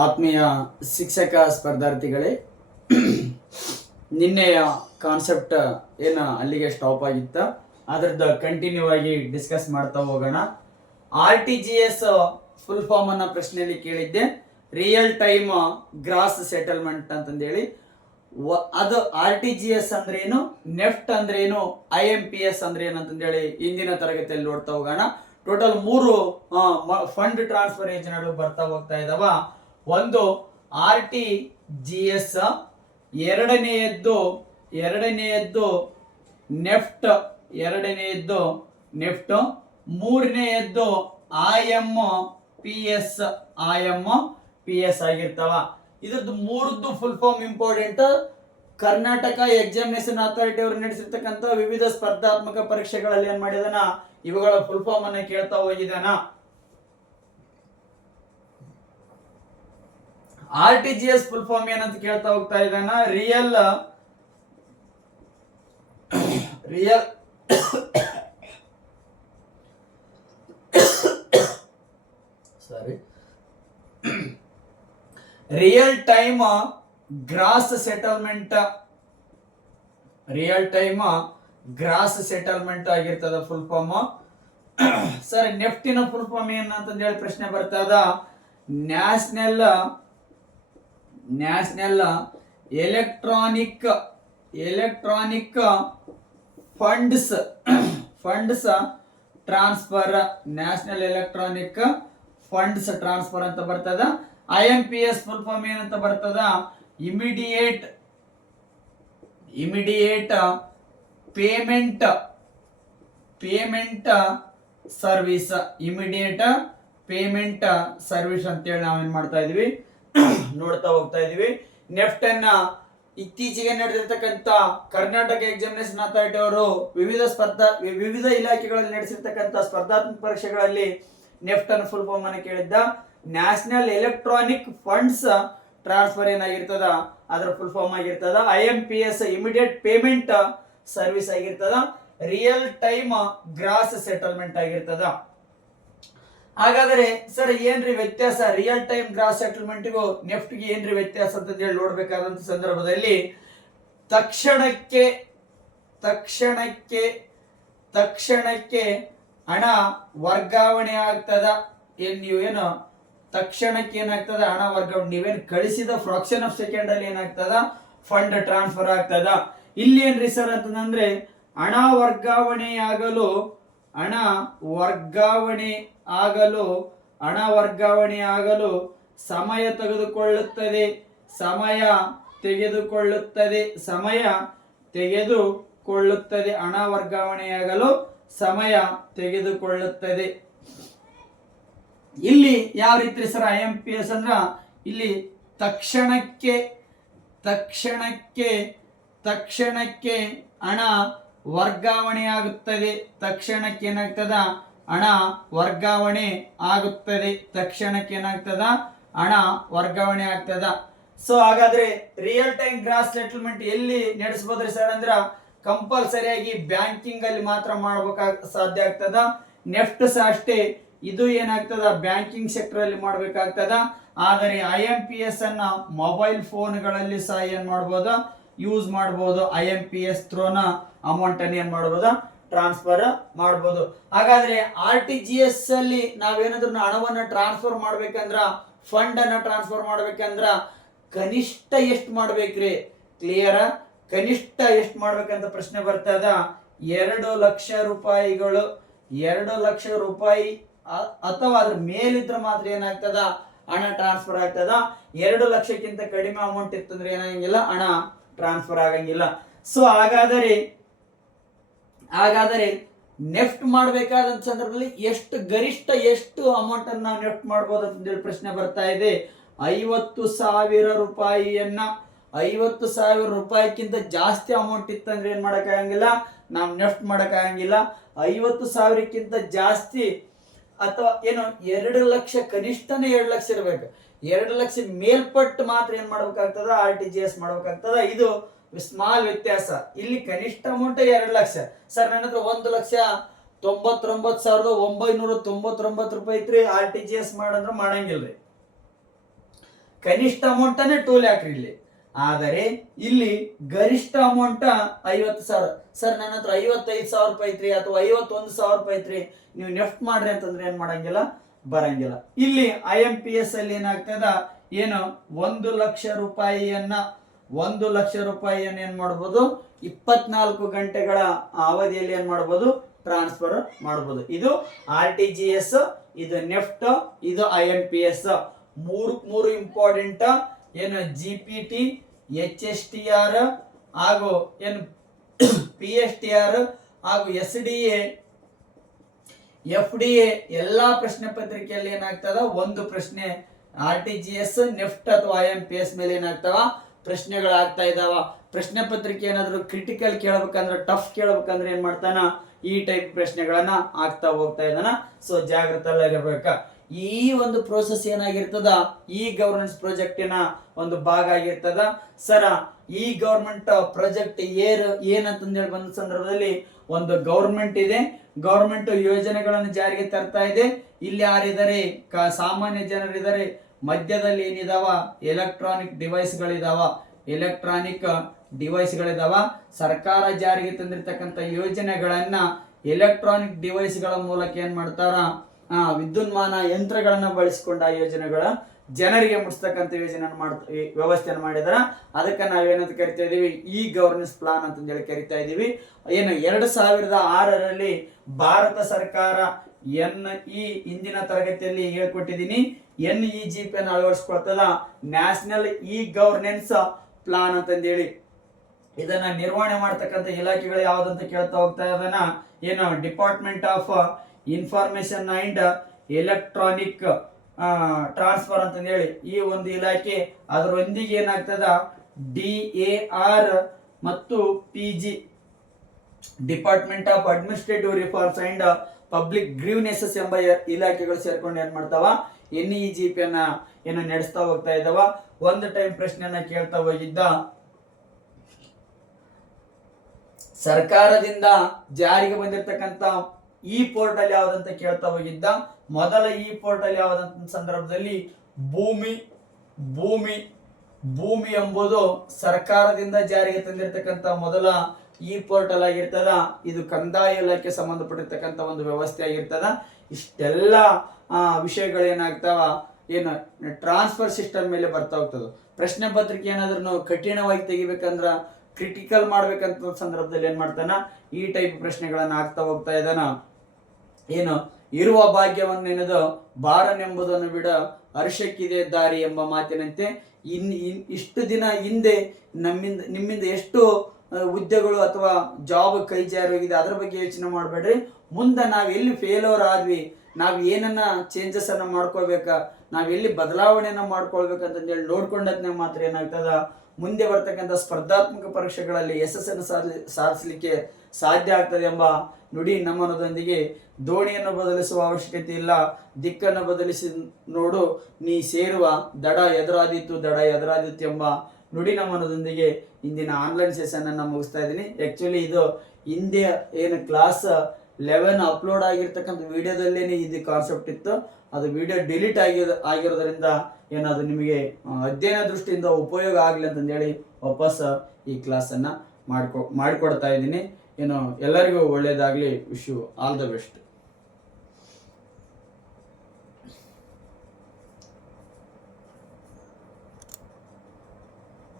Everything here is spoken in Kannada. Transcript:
ಆತ್ಮೀಯ ಶಿಕ್ಷಕ ಸ್ಪರ್ಧಾರ್ಥಿಗಳೇ, ನಿನ್ನೆಯ ಕಾನ್ಸೆಪ್ಟ್ ಏನು ಅಲ್ಲಿಗೆ ಸ್ಟಾಪ್ ಆಗಿತ್ತ ಅದರದ್ದು ಕಂಟಿನ್ಯೂ ಆಗಿ ಡಿಸ್ಕಸ್ ಮಾಡ್ತಾ ಹೋಗೋಣ. RTGS ಫುಲ್ ಫಾರ್ಮ್ ಅನ್ನ ಪ್ರಶ್ನೆಯಲ್ಲಿ ಕೇಳಿದ್ದೆ. ರಿಯಲ್ ಟೈಮ್ ಗ್ರಾಸ್ ಸೆಟಲ್ಮೆಂಟ್ ಅಂತಂದೇಳಿ. ಅದು RTGS ಅಂದ್ರೆ ಏನು, ನೆಫ್ಟ್ ಅಂದ್ರೆ ಏನು, IMPS ಅಂದ್ರೆ ಏನು ಅಂತಂದೇಳಿ ಇಂದಿನ ತರಗತಿಯಲ್ಲಿ ನೋಡ್ತಾ ಹೋಗೋಣ. ಟೋಟಲ್ 3 ಫಂಡ್ ಟ್ರಾನ್ಸ್ಫರ್ ಯೋಜನೆಗಳು ಬರ್ತಾ ಹೋಗ್ತಾ ಇದಾವ. ಒಂದು RTGS, ಎರಡನೆಯದ್ದು ನೆಫ್ಟ್, ಮೂರನೆಯದ್ದು IMPS ಆಗಿರ್ತಾವ. ಇದ್ರದ್ದು ಮೂರದ್ದು full form important. Karnataka examination authority ಅವರು ನಡೆಸಿರ್ತಕ್ಕಂಥ ವಿವಿಧ ಸ್ಪರ್ಧಾತ್ಮಕ ಪರೀಕ್ಷೆಗಳಲ್ಲಿ ಏನ್ ಮಾಡಿದಾನ, ಇವುಗಳ ಫುಲ್ ಫಾರ್ಮ್ ಅನ್ನ ಕೇಳ್ತಾ ಹೋಗಿದಾನ. RTGS ಫುಲ್ ಫಾರ್ಮ್ ಏನಂತ ಕೇಳ್ತಾ ಹೋಗ್ತಾ ಇದ್ದಾನ. ರಿಯಲ್ ಟೈಮ್ ಗ್ರಾಸ್ ಸೆಟಲ್ಮೆಂಟ್ ಆಗಿರ್ತದ ಫುಲ್ ಫಾರ್ಮ್. ಸರ್, ನೆಫ್ಟಿನ ಫುಲ್ ಫಾರ್ಮ್ ಏನಂತ ಹೇಳಿ ಪ್ರಶ್ನೆ ಬರ್ತದ. National electronic funds transfer, national electronic funds transfer ಅಂತ ಬರ್ತದ. IMPS ಫುಲ್ ಫಾರ್ಮ್ ಏನಂತ ಬರ್ತದ. ಇಮಿಡಿಯೇಟ್ ಪೇಮೆಂಟ್ ಸರ್ವಿಸ್, ಅಂತೇಳಿ ನಾವೇನ್ ಮಾಡ್ತಾ ಇದೀವಿ, ನೋಡ್ತಾ ಹೋಗ್ತಾ ಇದೀವಿ. ನೆಫ್ಟ್ ಅನ್ನ ಇತ್ತೀಚೆಗೆ ನಡೆದಿರ್ತಕ್ಕಂಥ ಕರ್ನಾಟಕ ಎಕ್ಸಾಮಿನೇಷನ್ ಅಥಾರಿಟಿ ಅವರು ವಿವಿಧ ಇಲಾಖೆಗಳಲ್ಲಿ ನಡೆಸಿರ್ತಕ್ಕಂಥ ಸ್ಪರ್ಧಾತ್ಮಕ ಪರೀಕ್ಷೆಗಳಲ್ಲಿ ನೆಫ್ಟ್ ಅನ್ನು ಫುಲ್ ಫಾರ್ಮ್ ಅನ್ನು ಕೇಳಿದ್ದ. ನ್ಯಾಷನಲ್ ಎಲೆಕ್ಟ್ರಾನಿಕ್ ಫಂಡ್ಸ್ ಟ್ರಾನ್ಸ್ಫರ್ ಏನಾಗಿರ್ತದ, ಅದರ ಫುಲ್ ಫಾರ್ಮ್ ಆಗಿರ್ತದ. IMPS ಇಮಿಡಿಯೇಟ್ ಪೇಮೆಂಟ್ ಸರ್ವಿಸ್ ಆಗಿರ್ತದ. ರಿಯಲ್ ಟೈಮ್ ಗ್ರಾಸ್ ಸೆಟಲ್ಮೆಂಟ್ ಆಗಿರ್ತದ. ಹಾಗಾದ್ರೆ ಸರ್, ಏನ್ರಿ ವ್ಯತ್ಯಾಸ ರಿಯಲ್ ಟೈಮ್ ಗ್ರಾಸ್ ಸೆಟಲ್ಮೆಂಟ್ಗೂ ನೆಫ್ಟ್ಗೆ ಏನ್ರಿ ವ್ಯತ್ಯಾಸ ಅಂತ ಹೇಳಿ ನೋಡ್ಬೇಕಾದಂತ ಸಂದರ್ಭದಲ್ಲಿ, ತಕ್ಷಣಕ್ಕೆ ಹಣ ವರ್ಗಾವಣೆ ಆಗ್ತದ. ನೀವೇನು ತಕ್ಷಣಕ್ಕೆ ಏನಾಗ್ತದ, ಹಣ ವರ್ಗಾವಣೆ, ನೀವೇನು ಕಳಿಸಿದ ಫ್ರಾಕ್ಷನ್ ಆಫ್ ಸೆಕೆಂಡ್ ಅಲ್ಲಿ ಏನಾಗ್ತದ, ಫಂಡ್ ಟ್ರಾನ್ಸ್ಫರ್ ಆಗ್ತದ. ಇಲ್ಲಿ ಏನ್ರಿ ಸರ್ ಅಂತಂದ್ರೆ, ಹಣ ವರ್ಗಾವಣೆ ಆಗಲು ಸಮಯ ತೆಗೆದುಕೊಳ್ಳುತ್ತದೆ. ಹಣ ವರ್ಗಾವಣೆಯಾಗಲು ಸಮಯ ತೆಗೆದುಕೊಳ್ಳುತ್ತದೆ. ಇಲ್ಲಿ ಯಾವ ರೀತಿ ಸರ್ IMPS ಅಂದ್ರ, ಇಲ್ಲಿ ತಕ್ಷಣಕ್ಕೆ ಹಣ ವರ್ಗಾವಣೆ ಆಗುತ್ತದೆ. ತಕ್ಷಣಕ್ಕೆ ಏನಾಗ್ತದ, ಹಣ ವರ್ಗಾವಣೆ ಆಗ್ತದ. ಸೊ ಹಾಗಾದ್ರೆ ರಿಯಲ್ ಟೈಮ್ ಗ್ರಾಸ್ ಸೆಟಲ್ಮೆಂಟ್ ಎಲ್ಲಿ ನಡೆಸಬಹುದ್ರಿ ಸರ್ ಅಂದ್ರ, ಕಂಪಲ್ಸರಿಯಾಗಿ ಬ್ಯಾಂಕಿಂಗ್ ಅಲ್ಲಿ ಮಾತ್ರ ಸಾಧ್ಯ ಆಗ್ತದ. ನೆಫ್ಟ್ ಸಹ ಅಷ್ಟೇ, ಇದು ಏನಾಗ್ತದ, ಬ್ಯಾಂಕಿಂಗ್ ಸೆಕ್ಟರ್ ಅಲ್ಲಿ ಮಾಡ್ಬೇಕಾಗ್ತದ. ಆದರೆ IMPS ಅನ್ನ ಮೊಬೈಲ್ ಫೋನ್ಗಳಲ್ಲಿ ಸಹ ಏನ್ ಮಾಡಬಹುದು, ಯೂಸ್ ಮಾಡಬಹುದು. IMPS ಥ್ರೋನ ಅಮೌಂಟ್ ಅನ್ನು ಏನ್ ಮಾಡಬಹುದು, ಟ್ರಾನ್ಸ್ಫರ್ ಮಾಡಬಹುದು. ಹಾಗಾದ್ರೆ RTGS ಅಲ್ಲಿ ನಾವೇನಾದ್ರೂ ಹಣವನ್ನ ಟ್ರಾನ್ಸ್ಫರ್ ಮಾಡ್ಬೇಕಂದ್ರ, ಫಂಡ್ ಅನ್ನ ಟ್ರಾನ್ಸ್ಫರ್ ಮಾಡ್ಬೇಕಂದ್ರ ಕನಿಷ್ಠ ಎಷ್ಟು ಮಾಡ್ಬೇಕ್ರಿ? ಕ್ಲಿಯರ್? ಕನಿಷ್ಠ ಎಷ್ಟು ಮಾಡ್ಬೇಕಂತ ಪ್ರಶ್ನೆ ಬರ್ತದ. 2 ಲಕ್ಷ ರೂಪಾಯಿಗಳು, 2 ಲಕ್ಷ ರೂಪಾಯಿ ಅಥವಾ ಅದ್ರ ಮೇಲಿದ್ರೆ ಮಾತ್ರ ಏನಾಗ್ತದ, ಹಣ ಟ್ರಾನ್ಸ್ಫರ್ ಆಗ್ತದ. 2 ಲಕ್ಷಕ್ಕಿಂತ ಕಡಿಮೆ ಅಮೌಂಟ್ ಇತ್ತಂದ್ರೆ ಏನಾಗಂಗಿಲ್ಲ, ಹಣ ಟ್ರಾನ್ಸ್ಫರ್ ಆಗಂಗಿಲ್ಲ. ಸೊ ಹಾಗಾದರೆ ನೆಫ್ಟ್ ಮಾಡಬೇಕಾದಂತ ಸಂದರ್ಭದಲ್ಲಿ ಗರಿಷ್ಠ ಎಷ್ಟು ಅಮೌಂಟ್ ಅನ್ನ ನಾವು ನೆಫ್ಟ್ ಮಾಡಬಹುದು ಅಂತ ಹೇಳಿ ಪ್ರಶ್ನೆ ಬರ್ತಾ ಇದೆ. 50,000 ರೂಪಾಯಿಯನ್ನ, 50,000 ರೂಪಾಯಿಗಿಂತ ಜಾಸ್ತಿ ಅಮೌಂಟ್ ಇತ್ತಂದ್ರೆ ಏನ್ ಮಾಡಕ್ಕಾಗಂಗಿಲ್ಲ, ನಾವು ನೆಫ್ಟ್ ಮಾಡಕ್ಕಾಗಂಗಿಲ್ಲ. 50,000ಕ್ಕಿಂತ ಜಾಸ್ತಿ ಅಥವಾ ಏನು 2 ಲಕ್ಷ, ಕನಿಷ್ಠನೇ 2 ಲಕ್ಷ ಇರಬೇಕು. 2 ಲಕ್ಷ ಮೇಲ್ಪಟ್ಟು ಮಾತ್ರ ಏನ್ ಮಾಡ್ಬೇಕಾಗ್ತದ, RTGS ಮಾಡ್ಬೇಕಾಗ್ತದ. ಇದು ಸ್ಮಾಲ್ ವ್ಯತ್ಯಾಸ. ಇಲ್ಲಿ ಕನಿಷ್ಠ ಅಮೌಂಟ್ 2 ಲಕ್ಷ. ಸರ್, ನನ್ನ ಹತ್ರ 1,99,999 ರೂಪಾಯಿ ಐತ್ರಿ, RTGS ಮಾಡಂದ್ರೆ ಮಾಡಂಗಿಲ್ರಿ. ಕನಿಷ್ಠ ಅಮೌಂಟನೇ 2 ಲ್ಯಾಕ್ ಇಲ್ಲಿ. ಆದರೆ ಇಲ್ಲಿ ಗರಿಷ್ಠ ಅಮೌಂಟ್ 50,000. ಸರ್ ನನ್ನ ಹತ್ರ 55,000 ರೂಪಾಯಿ ಐತ್ರಿ ಅಥವಾ 51,000 ರೂಪಾಯಿ ಐತ್ರಿ, ನೀವು ನೆಫ್ಟ್ ಮಾಡ್ರಿ ಅಂತಂದ್ರೆ ಏನ್ ಮಾಡಂಗಿಲ್ಲ, ಬರಂಗಿಲ್ಲ. ಇಲ್ಲಿ IMPS ಅಲ್ಲಿ ಏನಾಗ್ತದ, ಏನು 1 ಲಕ್ಷ ರೂಪಾಯಿಯನ್ನ ಏನ್ ಮಾಡ್ಬೋದು, 24 ಗಂಟೆಗಳ ಅವಧಿಯಲ್ಲಿ ಏನ್ ಮಾಡ್ಬೋದು, ಟ್ರಾನ್ಸ್ಫರ್ ಮಾಡ್ಬೋದು. ಇದು RTGS, ಇದು ನೆಫ್ಟ್, ಇದು IMPS. ಮೂರು ಇಂಪಾರ್ಟೆಂಟ್. ಏನು GPT, HSTR ಹಾಗೂ ಏನು PSTR ಹಾಗೂ SDA, FDA ಎಲ್ಲಾ ಪ್ರಶ್ನೆ ಪತ್ರಿಕೆಯಲ್ಲಿ ಏನಾಗ್ತದ, ಒಂದು ಪ್ರಶ್ನೆ RTGS, ನೆಫ್ಟ್ ಅಥವಾ IMPS ಮೇಲೆ ಏನಾಗ್ತಾವ, ಪ್ರಶ್ನೆಗಳಾಗ್ತಾ ಇದಾವ. ಪ್ರಶ್ನೆ ಪತ್ರಿಕೆ ಏನಾದ್ರು ಕ್ರಿಟಿಕಲ್ ಕೇಳಬೇಕಂದ್ರೆ, ಟಫ್ ಕೇಳಬೇಕಂದ್ರೆ ಏನ್ ಮಾಡ್ತಾನ, ಈ ಟೈಪ್ ಪ್ರಶ್ನೆಗಳನ್ನ ಆಗ್ತಾ ಹೋಗ್ತಾ ಇದ್ದಾನ. ಸೊ ಜಾಗೃತರಾಗಿರ್ಬೇಕ. ಈ ಒಂದು ಪ್ರೋಸೆಸ್ ಏನಾಗಿರ್ತದ, ಈ ಗವರ್ನೆನ್ಸ್ ಪ್ರಾಜೆಕ್ಟಿನ ಒಂದು ಭಾಗ ಆಗಿರ್ತದ. ಸರ ಈ ಗವರ್ಮೆಂಟ್ ಪ್ರಾಜೆಕ್ಟ್ ಏನಂತಂದೇಳಿ ಬಂದ ಸಂದರ್ಭದಲ್ಲಿ ಒಂದು ಗವರ್ಮೆಂಟ್ ಇದೆ, ಗವರ್ಮೆಂಟ್ ಯೋಜನೆಗಳನ್ನು ಜಾರಿಗೆ ತರ್ತಾ ಇದೆ. ಇಲ್ಲಿ ಯಾರಿದ್ದಾರೆ, ಸಾಮಾನ್ಯ ಜನರಿದ್ದಾರೆ. ಮಧ್ಯದಲ್ಲಿ ಏನಿದಾವ, ಎಲೆಕ್ಟ್ರಾನಿಕ್ ಡಿವೈಸ್ಗಳಿದಾವ. ಸರ್ಕಾರ ಜಾರಿಗೆ ತಂದಿರತಕ್ಕಂಥ ಯೋಜನೆಗಳನ್ನ ಎಲೆಕ್ಟ್ರಾನಿಕ್ ಡಿವೈಸ್ಗಳ ಮೂಲಕ ಏನ್ ಮಾಡ್ತಾರ, ವಿದ್ಯುನ್ಮಾನ ಯಂತ್ರಗಳನ್ನ ಬಳಸಿಕೊಂಡು ಆ ಯೋಜನೆಗಳ ಜನರಿಗೆ ಮುಟ್ಟಿಸ್ತಕ್ಕಂಥ ವ್ಯವಸ್ಥೆಯನ್ನು ಮಾಡಿದಾರ. ಅದಕ್ಕೆ ನಾವೇನಂತ ಕರಿತಾ ಇದೀವಿ, ಈ ಗವರ್ನೆನ್ಸ್ ಪ್ಲಾನ್ ಅಂತಂದೇಳಿ ಕರಿತಾ ಇದೀವಿ. ಏನು 2006ರಲ್ಲಿ ಭಾರತ ಸರ್ಕಾರ ಹಿಂದಿನ ತರಗತಿಯಲ್ಲಿ ಹೇಳ್ಕೊಟ್ಟಿದ್ದೀನಿ, NEGP ಅನ್ನು ಅಳವಡಿಸ್ಕೊಳ್ತದ, ನ್ಯಾಷನಲ್ ಇ ಗವರ್ನೆನ್ಸ್ ಪ್ಲಾನ್ ಅಂತಂದೇಳಿ. ಇದನ್ನ ನಿರ್ವಹಣೆ ಮಾಡ್ತಕ್ಕಂಥ ಇಲಾಖೆಗಳು ಯಾವ್ದಂತ ಕೇಳ್ತಾ ಹೋಗ್ತಾ ಇದನ್ನ, ಏನು department of information and electronic transfer ಅಂತ ಹೇಳಿ ಈ ಒಂದು ಇಲಾಖೆ. ಅದರೊಂದಿಗೆ ಏನಾಗ್ತದ, DAR ಮತ್ತು PG, department of administrative reforms and public grievances ಎಂಬ ಇಲಾಖೆಗಳು ಸೇರ್ಕೊಂಡು ಏನ್ ಮಾಡ್ತಾವ, NEGP ಅನ್ನ ಏನು ನಡೆಸ್ತಾ ಹೋಗ್ತಾ ಇದ್ದಾವ. ಒಂದು ಟೈಮ್ ಪ್ರಶ್ನೆಯನ್ನ ಕೇಳ್ತಾ ಹೋಗಿದ್ದ, ಸರ್ಕಾರದಿಂದ ಜಾರಿಗೆ ಬಂದಿರತಕ್ಕಂತ ಈ ಪೋರ್ಟಲ್ ಯಾವ್ದಂತ ಕೇಳ್ತಾ ಹೋಗಿದ್ದ. ಮೊದಲ ಈ ಪೋರ್ಟಲ್ ಯಾವ್ದಂತ ಸಂದರ್ಭದಲ್ಲಿ ಭೂಮಿ ಎಂಬುದು ಸರ್ಕಾರದಿಂದ ಜಾರಿಗೆ ತಂದಿರತಕ್ಕಂತ ಮೊದಲ ಈ ಪೋರ್ಟಲ್ ಆಗಿರ್ತದ. ಇದು ಕಂದಾಯ ಇಲಾಖೆ ಸಂಬಂಧಪಟ್ಟಿರ್ತಕ್ಕಂಥ ಒಂದು ವ್ಯವಸ್ಥೆ ಆಗಿರ್ತದ. ಇಷ್ಟೆಲ್ಲ ವಿಷಯಗಳೇನಾಗ್ತಾವ, ಏನು ಟ್ರಾನ್ಸ್ಫರ್ ಸಿಸ್ಟಮ್ ಮೇಲೆ ಬರ್ತಾ ಹೋಗ್ತದ. ಪ್ರಶ್ನೆ ಪತ್ರಿಕೆ ಏನಾದ್ರೂ ಕಠಿಣವಾಗಿ ತೆಗಿಬೇಕಂದ್ರ, ಕ್ರಿಟಿಕಲ್ ಮಾಡ್ಬೇಕಂತ ಸಂದರ್ಭದಲ್ಲಿ ಏನ್ ಮಾಡ್ತಾನ, ಈ ಟೈಪ್ ಪ್ರಶ್ನೆಗಳನ್ನ ಆಗ್ತಾ ಹೋಗ್ತಾ ಇದ್ದಾನ. ಏನು ಇರುವ ಭಾಗ್ಯವನ್ನೆನೆದು ಬಾರನೆಂಬುದನ್ನು ಬಿಡ ಹರ್ಷಕ್ಕಿದೆ ದಾರಿ ಎಂಬ ಮಾತಿನಂತೆ ಇಷ್ಟು ದಿನ ಹಿಂದೆ ನಿಮ್ಮಿಂದ ಎಷ್ಟು ಹುದ್ದೆಗಳು ಅಥವಾ ಜಾಬ್ ಕೈ ಜಾರೋಗಿದೆ ಅದ್ರ ಬಗ್ಗೆ ಯೋಚನೆ ಮಾಡಬೇಡ್ರಿ. ಮುಂದೆ ನಾವ್ ಎಲ್ಲಿ ಫೇಲ್ಯೂರ್ ಆದ್ವಿ, ನಾವ್ ಏನನ್ನ ಚೇಂಜಸ್ ಅನ್ನ ಮಾಡ್ಕೋಬೇಕಾ, ನಾವ್ ಎಲ್ಲಿ ಬದಲಾವಣೆಯನ್ನ ಮಾಡ್ಕೊಳ್ಬೇಕಂತಂದೇಳಿ ನೋಡ್ಕೊಂಡದ್ನೇ ಮಾತ್ರ ಏನಾಗ್ತದ, ಮುಂದೆ ಬರ್ತಕ್ಕಂಥ ಸ್ಪರ್ಧಾತ್ಮಕ ಪರೀಕ್ಷೆಗಳಲ್ಲಿ ಯಶಸ್ಸನ್ನು ಸಾಧಿಸಲಿಕ್ಕೆ ಸಾಧ್ಯ ಆಗ್ತದೆ ಎಂಬ ನುಡಿ ನಮ್ಮನದೊಂದಿಗೆ ದೋಣಿಯನ್ನು ಬದಲಿಸುವ ಅವಶ್ಯಕತೆ ಇಲ್ಲ, ದಿಕ್ಕನ್ನು ಬದಲಿಸಿ ನೋಡು ನೀ ಸೇರುವ ದಡ ಎದುರಾದೀತು ಎಂಬ ನುಡಿ ನಮ್ಮನದೊಂದಿಗೆ ಇಂದಿನ ಆನ್ಲೈನ್ ಸೆಷನ್ ಅನ್ನ ಮುಗಿಸ್ತಾ ಇದ್ದೀನಿ. ಆಕ್ಚುಲಿ ಇದು ಹಿಂದೆ ಏನು ಕ್ಲಾಸ್ 11 ಅಪ್ಲೋಡ್ ಆಗಿರ್ತಕ್ಕಂಥ ವಿಡಿಯೋದಲ್ಲೇನೆ ಇದು ಕಾನ್ಸೆಪ್ಟ್ ಇತ್ತು. ಅದು ವಿಡಿಯೋ ಡಿಲೀಟ್ ಆಗಿರೋದ್ರಿಂದ ಏನಾದ್ರು ನಿಮಗೆ ಅಧ್ಯಯನ ದೃಷ್ಟಿಯಿಂದ ಉಪಯೋಗ ಆಗಲಿ ಅಂತಂದೇಳಿ ವಾಪಸ್ ಈ ಕ್ಲಾಸನ್ನು ಮಾಡಿಕೊಡ್ತಾ ಇದ್ದೀನಿ. ಏನು ಎಲ್ಲರಿಗೂ ಒಳ್ಳೆಯದಾಗಲಿ. Wish you all the best.